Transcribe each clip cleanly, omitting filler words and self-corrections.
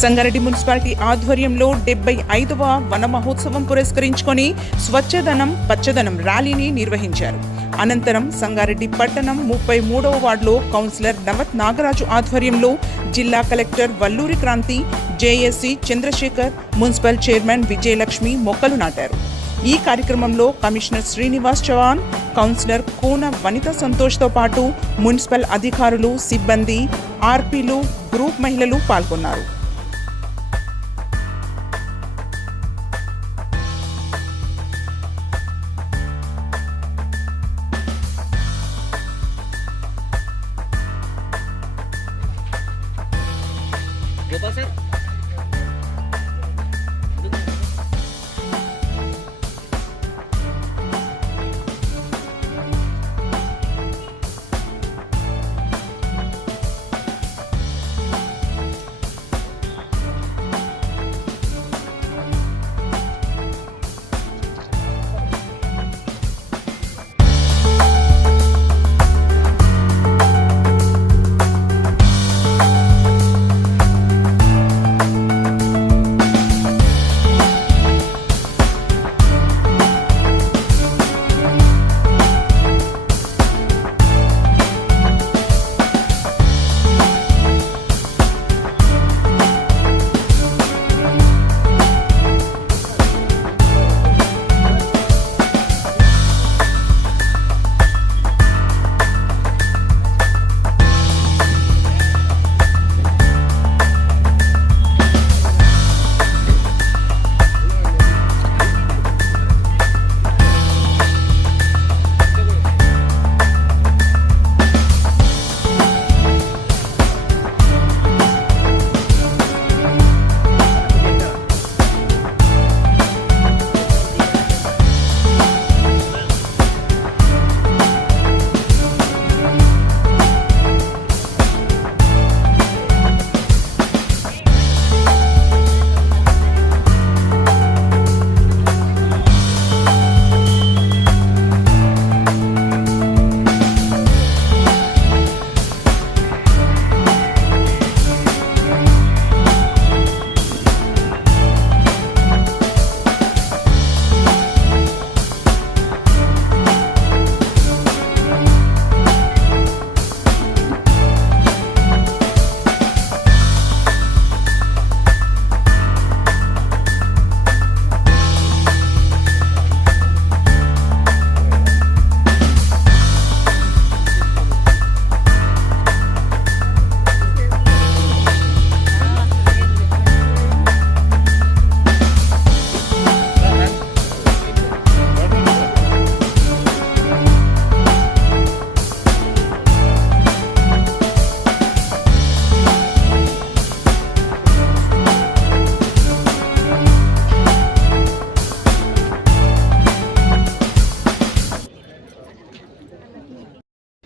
Sangareddy municipality ఆధ్వర్యంలో 75వ వన మహోత్సవం పురస్కరించుకొని స్వచ్ఛదనం పచ్చదనం ర్యాలీని నిర్వహించారు. అనంతరం సంగారెడ్డి పట్టణం 33వ వార్డులో కౌన్సిలర్ నవత్ నాగరాజు ఆధ్వర్యంలో జిల్లా collector Valluri Kranti, JSC Chandrasekhar, municipal chairman Vijayalakshmi మొక్కలు నాటారు. ఈ కార్యక్రమంలో కమిషనర్ శ్రీనివాస్ చౌహాన్, కౌన్సిలర్ కోన వనిత సంతోష్తో పాటు మున్సిపల్ అధికారులు, సిబ్బంది, ఆర్పీలు, గ్రూప్ మహిళలు పాల్గొన్నారు.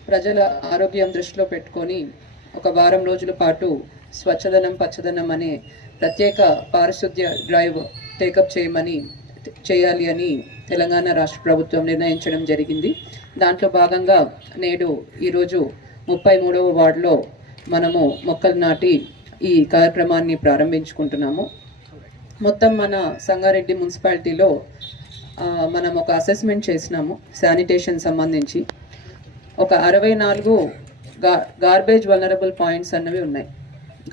ప్రజల ఆరోగ్యం దృష్టిలో పెట్టుకొని ఒక వారం రోజుల పాటు స్వచ్ఛదనం పచ్చదనం అనే ప్రత్యేక పారిశుద్ధ్య డ్రైవ్ టేకప్ చేయాలి అని తెలంగాణ రాష్ట్ర ప్రభుత్వం నిర్ణయించడం జరిగింది. దాంట్లో భాగంగా నేడు ఈరోజు 33వ వార్డులో మనము మొక్కలు నాటి ఈ కార్యక్రమాన్ని ప్రారంభించుకుంటున్నాము. మొత్తం మన సంగారెడ్డి మున్సిపాలిటీలో మనం ఒక అసెస్మెంట్ చేసినాము. శానిటేషన్ సంబంధించి ఒక 64 గార్బేజ్ వల్నరబుల్ పాయింట్స్ అన్నవి ఉన్నాయి.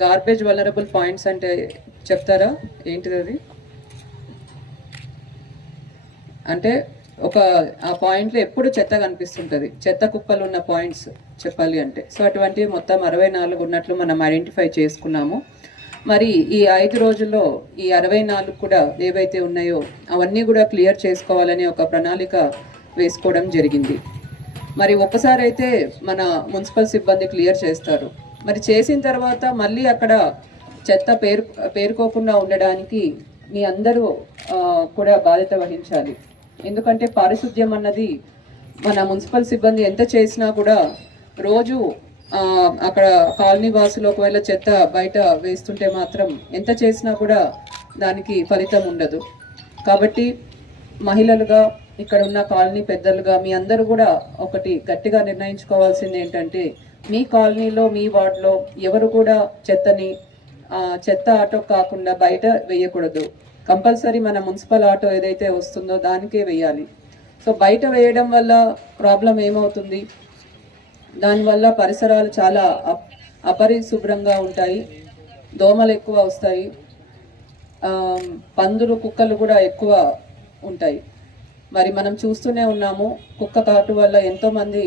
గార్బేజ్ వల్నరబుల్ పాయింట్స్ అంటే చెప్తారా ఏంటిది? అది అంటే ఆ పాయింట్లో ఎప్పుడు చెత్త కనిపిస్తుంటుంది, చెత్త కుప్పలు ఉన్న పాయింట్స్ చెప్పాలి అంటే. సో అటువంటివి మొత్తం 64 ఉన్నట్లు మనం ఐడెంటిఫై చేసుకున్నాము. మరి ఈ 5 రోజుల్లో ఈ 64 కూడా ఏవైతే ఉన్నాయో అవన్నీ కూడా క్లియర్ చేసుకోవాలని ఒక ప్రణాళిక వేసుకోవడం జరిగింది. మరి ఒక్కసారి అయితే మన మున్సిపల్ సిబ్బంది క్లియర్ చేస్తారు. మరి చేసిన తర్వాత మళ్ళీ అక్కడ చెత్త పేరుకోకుండా ఉండడానికి మీ అందరూ కూడా బాధ్యత వహించాలి. ఎందుకంటే పారిశుద్ధ్యం అన్నది మన మున్సిపల్ సిబ్బంది ఎంత చేసినా కూడా రోజు అక్కడ కాలనీ వాసులు ఒకవేళ చెత్త బయట వేస్తుంటే మాత్రం ఎంత చేసినా కూడా దానికి ఫలితం ఉండదు. కాబట్టి మహిళలుగా ఇక్కడ ఉన్న కాలనీ పెద్దలుగా మీ అందరూ కూడా ఒకటి గట్టిగా నిర్ణయించుకోవాల్సింది ఏంటంటే, మీ కాలనీలో మీ వార్డులో ఎవరు కూడా చెత్తని చెత్త ఆటో కాకుండా బయట వేయకూడదు. కంపల్సరీ మన మున్సిపల్ ఆటో ఏదైతే వస్తుందో దానికే వేయాలి. సో బయట వేయడం వల్ల ప్రాబ్లం ఏమవుతుంది, దానివల్ల పరిసరాలు చాలా అపరిశుభ్రంగా ఉంటాయి, దోమలు ఎక్కువ వస్తాయి, పందులు కుక్కలు కూడా ఎక్కువ ఉంటాయి. మరి మనం చూస్తూనే ఉన్నాము, కుక్క కాటు వల్ల ఎంతోమంది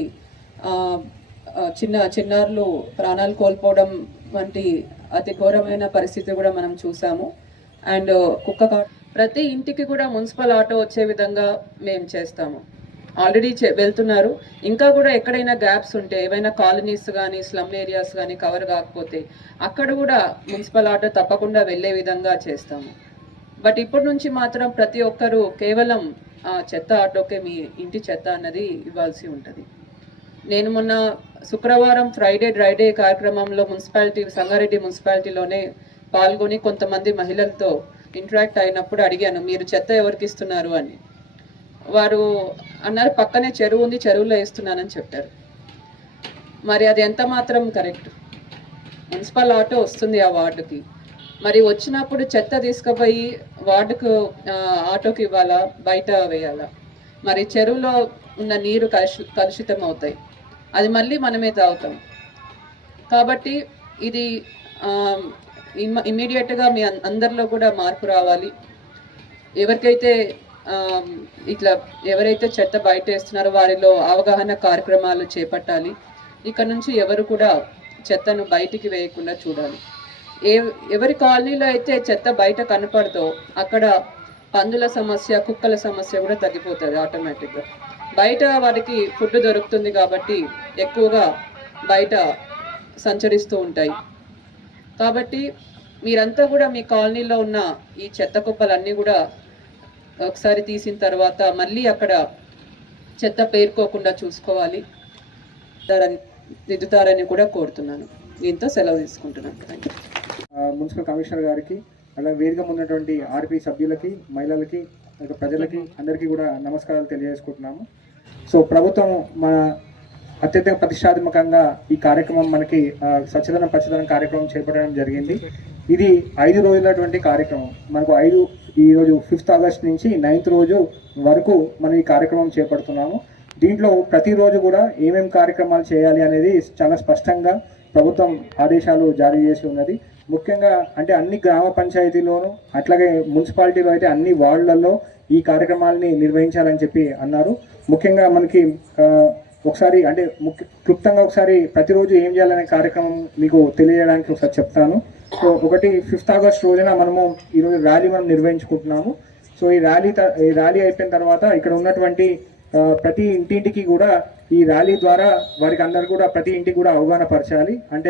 చిన్నారులు ప్రాణాలు కోల్పోవడం వంటి అతి ఘోరమైన పరిస్థితి కూడా మనం చూసాము. అండ్ కుక్క కాటు ప్రతి ఇంటికి కూడా మున్సిపల్ ఆటో వచ్చే విధంగా మేము చేస్తాము. ఆల్రెడీ వెళ్తున్నారు. ఇంకా కూడా ఎక్కడైనా గ్యాప్స్ ఉంటే, ఏవైనా కాలనీస్ కానీ స్లమ్ ఏరియాస్ కానీ కవర్ కాకపోతే అక్కడ కూడా మున్సిపల్ ఆటో తప్పకుండా వెళ్ళే విధంగా చేస్తాము. బట్ ఇప్పటి నుంచి మాత్రం ప్రతి ఒక్కరూ కేవలం చెత్త ఆటోకే మీ ఇంటి చెత్త అన్నది ఇవ్వాల్సి ఉంటుంది. నేను మొన్న శుక్రవారం ఫ్రైడే డ్రై డే కార్యక్రమంలో సంగారెడ్డి మున్సిపాలిటీలోనే పాల్గొని కొంతమంది మహిళలతో ఇంటరాక్ట్ అయినప్పుడు అడిగాను, మీరు చెత్త ఎవరికి ఇస్తున్నారు అని. వారు అన్నారు, పక్కనే చెరువు ఉంది, చెరువులో వేస్తున్నానని చెప్పారు. మరి అది ఎంత మాత్రం కరెక్ట్? మున్సిపల్ ఆటో వస్తుంది ఆ వార్డుకి, మరి వచ్చినప్పుడు చెత్త తీసుకుపోయి వార్డుకు ఆటోకి ఇవ్వాలా, బయట వేయాలా? మరి చెరువులో ఉన్న నీరు కలుషితం అవుతాయి, అది మళ్ళీ మనమే తాగుతాం. కాబట్టి ఇది ఇమ్మీడియట్గా మీ అందరిలో కూడా మార్పు రావాలి. ఎవరైతే చెత్త బయట వేస్తున్నారో వారిలో అవగాహన కార్యక్రమాలు చేపట్టాలి. ఇక్కడ నుంచి ఎవరు కూడా చెత్తను బయటికి వేయకుండా చూడాలి. ఎవరి కాలనీలో అయితే చెత్త బయట కనపడదో అక్కడ పందుల సమస్య, కుక్కల సమస్య కూడా తగ్గిపోతుంది ఆటోమేటిక్గా. బయట వారికి ఫుడ్ దొరుకుతుంది కాబట్టి ఎక్కువగా బయట సంచరిస్తూ ఉంటాయి. కాబట్టి మీరంతా కూడా మీ కాలనీలో ఉన్న ఈ చెత్త కుప్పలన్నీ కూడా ఒకసారి తీసిన తర్వాత మళ్ళీ అక్కడ చెత్త పేరుకోకుండా చూసుకోవాలి, దిద్దుతారని కూడా కోరుతున్నాను. దీంతో సెలవు తీసుకుంటున్నాను. Thank you. మున్సిపల్ కమిషనర్ గారికి, అలాగే వేదిక ఉన్నటువంటి ఆర్పీ సభ్యులకి, మహిళలకి, ప్రజలకి అందరికీ కూడా నమస్కారాలు తెలియజేసుకుంటున్నాము. సో ప్రభుత్వం మన అత్యంత ప్రతిష్టాత్మకంగా ఈ కార్యక్రమం మనకి స్వచ్ఛదనం పచ్చదనం కార్యక్రమం చేపట్టడం జరిగింది. ఇది 5 రోజులటువంటి కార్యక్రమం. మనకు ఈరోజు 5th ఆగస్ట్ నుంచి 9th రోజు వరకు మనం ఈ కార్యక్రమం చేపడుతున్నాము. దీంట్లో ప్రతిరోజు కూడా ఏమేమి కార్యక్రమాలు చేయాలి అనేది చాలా స్పష్టంగా ప్రభుత్వం ఆదేశాలు జారీ చేసి ఉన్నది. ముఖ్యంగా అంటే అన్ని గ్రామ పంచాయతీలోనూ, అట్లాగే మున్సిపాలిటీలో అయితే అన్ని వార్డులలో ఈ కార్యక్రమాలని నిర్వహించాలని చెప్పి అన్నారు. ముఖ్యంగా మనకి ఒకసారి అంటే క్లుప్తంగా ఒకసారి ప్రతిరోజు ఏం చేయాలనే కార్యక్రమం మీకు తెలియజేయడానికి ఒకసారి చెప్తాను. సో ఒకటి 5th ఆగస్ట్ రోజున మనము ఈరోజు ర్యాలీ మనం నిర్వహించుకుంటున్నాము. సో ఈ ర్యాలీ అయిపోయిన తర్వాత ఇక్కడ ఉన్నటువంటి ప్రతి ఇంటింటికి కూడా ఈ ర్యాలీ ద్వారా వారికి అందరు కూడా ప్రతి ఇంటికి కూడా అవగాహన పరచాలి. అంటే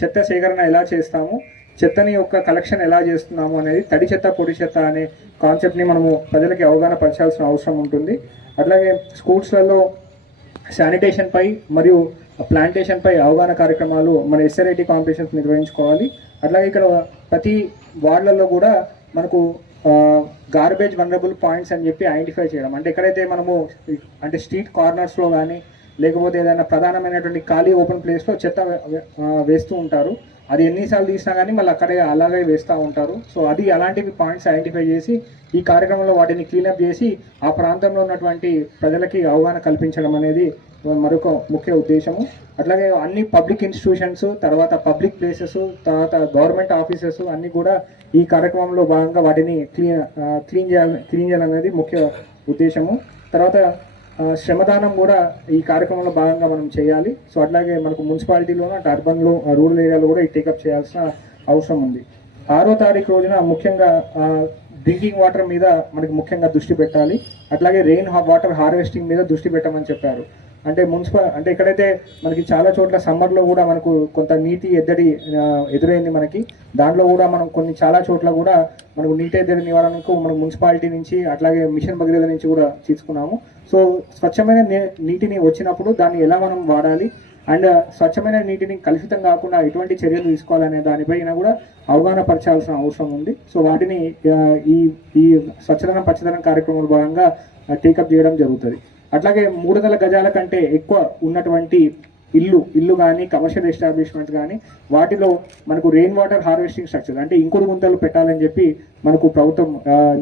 చెత్త సేకరణ ఎలా చేస్తాము, చెత్తని యొక్క కలెక్షన్ ఎలా చేస్తున్నాము అనేది, తడి చెత్త పొడి చెత్త అనే కాన్సెప్ట్ని మనము ప్రజలకి అవగాహన పరచాల్సిన అవసరం ఉంటుంది. అట్లాగే స్కూల్స్లలో శానిటేషన్ పై మరియు ప్లాంటేషన్ పై అవగాహన కార్యక్రమాలు మన ఎస్ఆర్ఐటి కాంపిటీషన్స్ నిర్వహించుకోవాలి. అట్లాగే ఇక్కడ ప్రతి వార్డులలో కూడా మనకు గార్బేజ్ వనరబుల్ పాయింట్స్ అని చెప్పి ఐడెంటిఫై చేయడం. అంటే ఎక్కడైతే మనము అంటే స్ట్రీట్ కార్నర్స్లో కానీ లేకపోతే ఏదైనా ప్రధానమైనటువంటి ఖాళీ ఓపెన్ ప్లేస్లో చెత్త వేస్తూ ఉంటారు, అది ఎన్నిసార్లు తీసినా కానీ మళ్ళీ అక్కడే అలాగే వేస్తూ ఉంటారు. సో అది అలాంటివి పాయింట్స్ ఐడెంటిఫై చేసి ఈ కార్యక్రమంలో వాటిని క్లీనప్ చేసి ఆ ప్రాంతంలో ఉన్నటువంటి ప్రజలకి అవగాహన కల్పించడం అనేది మరొక ముఖ్య ఉద్దేశము. అట్లాగే అన్ని పబ్లిక్ ఇన్స్టిట్యూషన్స్, తర్వాత పబ్లిక్ ప్లేసెస్, తర్వాత గవర్నమెంట్ ఆఫీసెస్ అన్నీ కూడా ఈ కార్యక్రమంలో భాగంగా వాటిని క్లీన్ చేయాలనేది ముఖ్య ఉద్దేశము. తర్వాత శ్రమదానం కూడా ఈ కార్యక్రమంలో భాగంగా మనం చేయాలి. సో అట్లాగే మనకు మున్సిపాలిటీలోనూ అటు అర్బన్లో రూరల్ ఏరియాలో కూడా ఈ టేకప్ చేయాల్సిన అవసరం ఉంది. 6వ తారీఖు రోజున ముఖ్యంగా డ్రింకింగ్ వాటర్ మీద మనకి ముఖ్యంగా దృష్టి పెట్టాలి. అట్లాగే రెయిన్ వాటర్ హార్వెస్టింగ్ మీద దృష్టి పెట్టమని చెప్పారు. అంటే అంటే ఎక్కడైతే మనకి చాలా చోట్ల సమ్మర్లో కూడా మనకు కొంత నీటి ఎద్దడి ఎదురైంది మనకి, దాంట్లో కూడా మనం చాలా చోట్ల కూడా మనకు నీటి ఎద్దడి నివారణకు మనం మున్సిపాలిటీ నుంచి అట్లాగే మిషన్ భగీరథ నుంచి కూడా తీసుకున్నాము. సో స్వచ్ఛమైన నీటిని వచ్చినప్పుడు దాన్ని ఎలా మనం వాడాలి అండ్ స్వచ్ఛమైన నీటిని కలుషితం కాకుండా ఎటువంటి చర్యలు తీసుకోవాలనే దానిపైన కూడా అవగాహన పరచాల్సిన అవసరం ఉంది. సో వాటిని ఈ స్వచ్ఛదనం పచ్చదనం కార్యక్రమంలో భాగంగా టేకప్ చేయడం జరుగుతుంది. అట్లాగే 300 గజాల కంటే ఎక్కువ ఉన్నటువంటి ఇల్లు కానీ కమర్షియల్ ఎస్టాబ్లిష్మెంట్స్ కానీ వాటిలో మనకు రెయిన్ వాటర్ హార్వెస్టింగ్ స్ట్రక్చర్ అంటే ఇంకుడు గుంతలు పెట్టాలని చెప్పి మనకు ప్రభుత్వం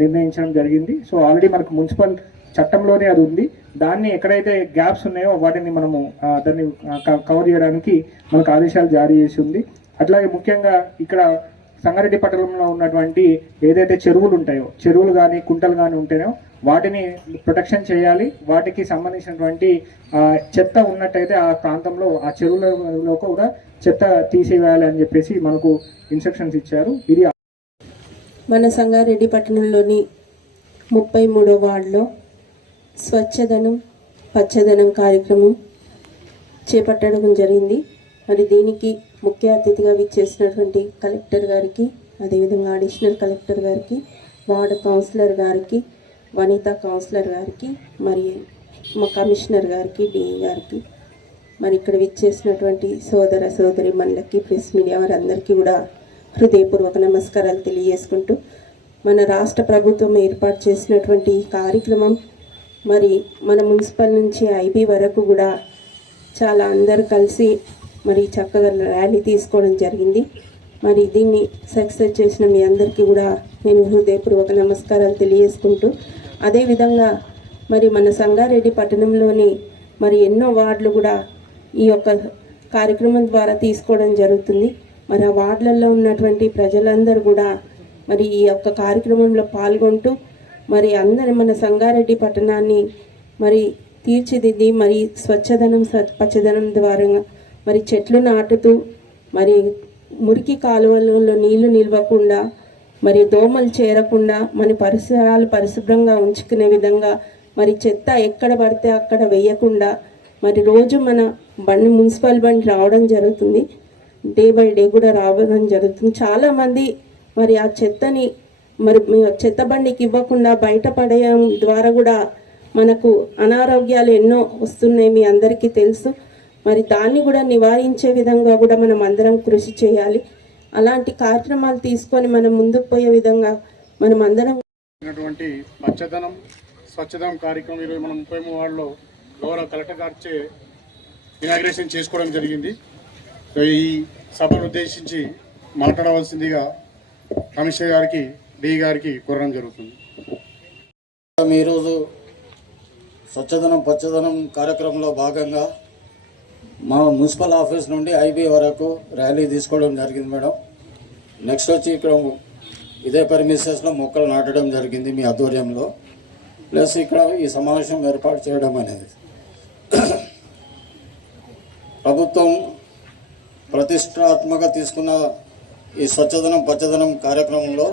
నిర్ణయించడం జరిగింది. సో ఆల్రెడీ మనకు మున్సిపల్ చట్టంలోనే అది ఉంది. దాన్ని ఎక్కడైతే గ్యాప్స్ ఉన్నాయో వాటిని మనము దాన్ని కవర్ చేయడానికి మనకు ఆదేశాలు జారీ చేసి ఉంది. అట్లాగే ముఖ్యంగా ఇక్కడ సంగారెడ్డి పట్టణంలో ఉన్నటువంటి ఏదైతే చెరువులు ఉంటాయో, చెరువులు కానీ కుంటలు కానీ ఉంటాయో వాటిని ప్రొటెక్షన్ చేయాలి. వాటికి సంబంధించినటువంటి చెత్త ఉన్నట్టయితే ఆ ప్రాంతంలో ఆ చెరువులలో కూడా చెత్త తీసివేయాలి అని చెప్పేసి మనకు ఇన్స్ట్రక్షన్స్ ఇచ్చారు. ఇది మన సంగారెడ్డి పట్టణంలోని 33వ వార్డులో స్వచ్ఛదనం పచ్చదనం కార్యక్రమం చేపట్టడం జరిగింది. మరి దీనికి ముఖ్య అతిథిగా విచ్చేసినటువంటి కలెక్టర్ గారికి, అదేవిధంగా అడిషనల్ కలెక్టర్ గారికి, వార్డు కౌన్సిలర్ గారికి, వనితా కౌన్సిలర్ గారికి, మరి మా కమిషనర్ గారికి, డిఈ గారికి, మరి ఇక్కడ విచ్చేసినటువంటి సోదర సోదరి మనులకి, ప్రెస్ మీడియా వారందరికీ కూడా హృదయపూర్వక నమస్కారాలు తెలియజేసుకుంటూ, మన రాష్ట్ర ప్రభుత్వం ఏర్పాటు చేసినటువంటి ఈ కార్యక్రమం మరి మన మున్సిపల్ నుంచి ఐబీ వరకు కూడా చాలా అందరూ కలిసి మరి చక్కగా ర్యాలీ తీసుకోవడం జరిగింది. మరి దీన్ని సక్సెస్ చేసిన మీ అందరికీ కూడా నేను హృదయపూర్వక నమస్కారాలు తెలియజేసుకుంటూ, అదేవిధంగా మరి మన సంగారెడ్డి పట్టణంలోని మరి ఎన్నో వార్డులు కూడా ఈ యొక్క కార్యక్రమం ద్వారా తీసుకోవడం జరుగుతుంది. మరి ఆ వార్డులలో ఉన్నటువంటి ప్రజలందరూ కూడా మరి ఈ యొక్క కార్యక్రమంలో పాల్గొంటూ మరి అందరి మన సంగారెడ్డి పట్టణాన్ని మరి తీర్చిదిద్ది మరి స్వచ్ఛదనం పచ్చదనం ద్వారా మరి చెట్లు నాటుతూ మరి మురికి కాలువలలో నీళ్లు నిల్వకుండా మరి దోమలు చేరకుండా మన పరిసరాలు పరిశుభ్రంగా ఉంచుకునే విధంగా మరి చెత్త ఎక్కడ పడితే అక్కడ వేయకుండా మరి రోజు మన మున్సిపల్ బండి రావడం జరుగుతుంది. డే బై డే కూడా రావడం జరుగుతుంది. చాలామంది మరి ఆ చెత్తని మరి చెత్త బండికి ఇవ్వకుండా బయట పడేయడం ద్వారా కూడా మనకు అనారోగ్యాలు ఎన్నో వస్తున్నాయి, మీ అందరికీ తెలుసు. మరి దాన్ని కూడా నివారించే విధంగా కూడా మనం అందరం కృషి చేయాలి. అలాంటి కార్యక్రమాలు తీసుకొని మనం ముందుకు పోయే విధంగా మనం అందరం పచ్చదనం స్వచ్ఛదనం కార్యక్రమం ఈరోజు మనం 33 వార్డులో గౌరవ కలెక్టర్ గారిచే ఇనాగ్రేషన్ చేసుకోవడం జరిగింది. ఈ సభను ఉద్దేశించి మాట్లాడవలసిందిగా కమిషనర్ గారికి, డి గారికి కోరడం జరుగుతుంది. ఈరోజు స్వచ్ఛదనం పచ్చదనం కార్యక్రమంలో భాగంగా మా మున్సిపల్ ఆఫీస్ నుండి ఐబీ వరకు ర్యాలీ తీసుకోవడం జరిగింది మేడం. నెక్స్ట్ వచ్చి ఇక్కడ ఇదే పరిమిసెస్లో మొక్కలు నాటడం జరిగింది మీ ఆధ్వర్యంలో. ప్లస్ ఇక్కడ ఈ సమావేశం ఏర్పాటు చేయడం అనేది ప్రభుత్వం ప్రతిష్టాత్మక తీసుకున్న ఈ స్వచ్ఛదనం పచ్చదనం కార్యక్రమంలో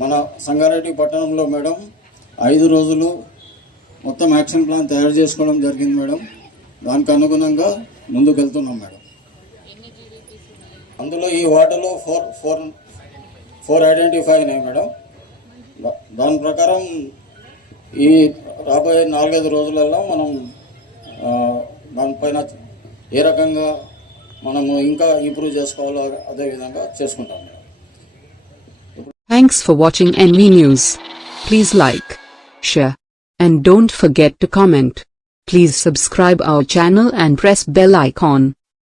మన సంగారెడ్డి పట్టణంలో మేడం 5 రోజులు మొత్తం యాక్షన్ ప్లాన్ తయారు చేసుకోవడం జరిగింది మేడం. దానికి అనుగుణంగా ముందుకు వెళ్తున్నాం మేడం. అందులో ఈ వార్డులో ఫోర్ ఐడెంటిఫై అయినాయి మేడం. దాని ప్రకారం ఈ రాబోయే 4-5 రోజులలో మనం దానిపైన ఏ రకంగా మనము ఇంకా ఇంప్రూవ్ చేసుకోవాలో అదే విధంగా చేసుకుంటాం madam. Thanks for watching NV News. Please like, share, and don't forget to comment. Please subscribe our channel and press bell icon.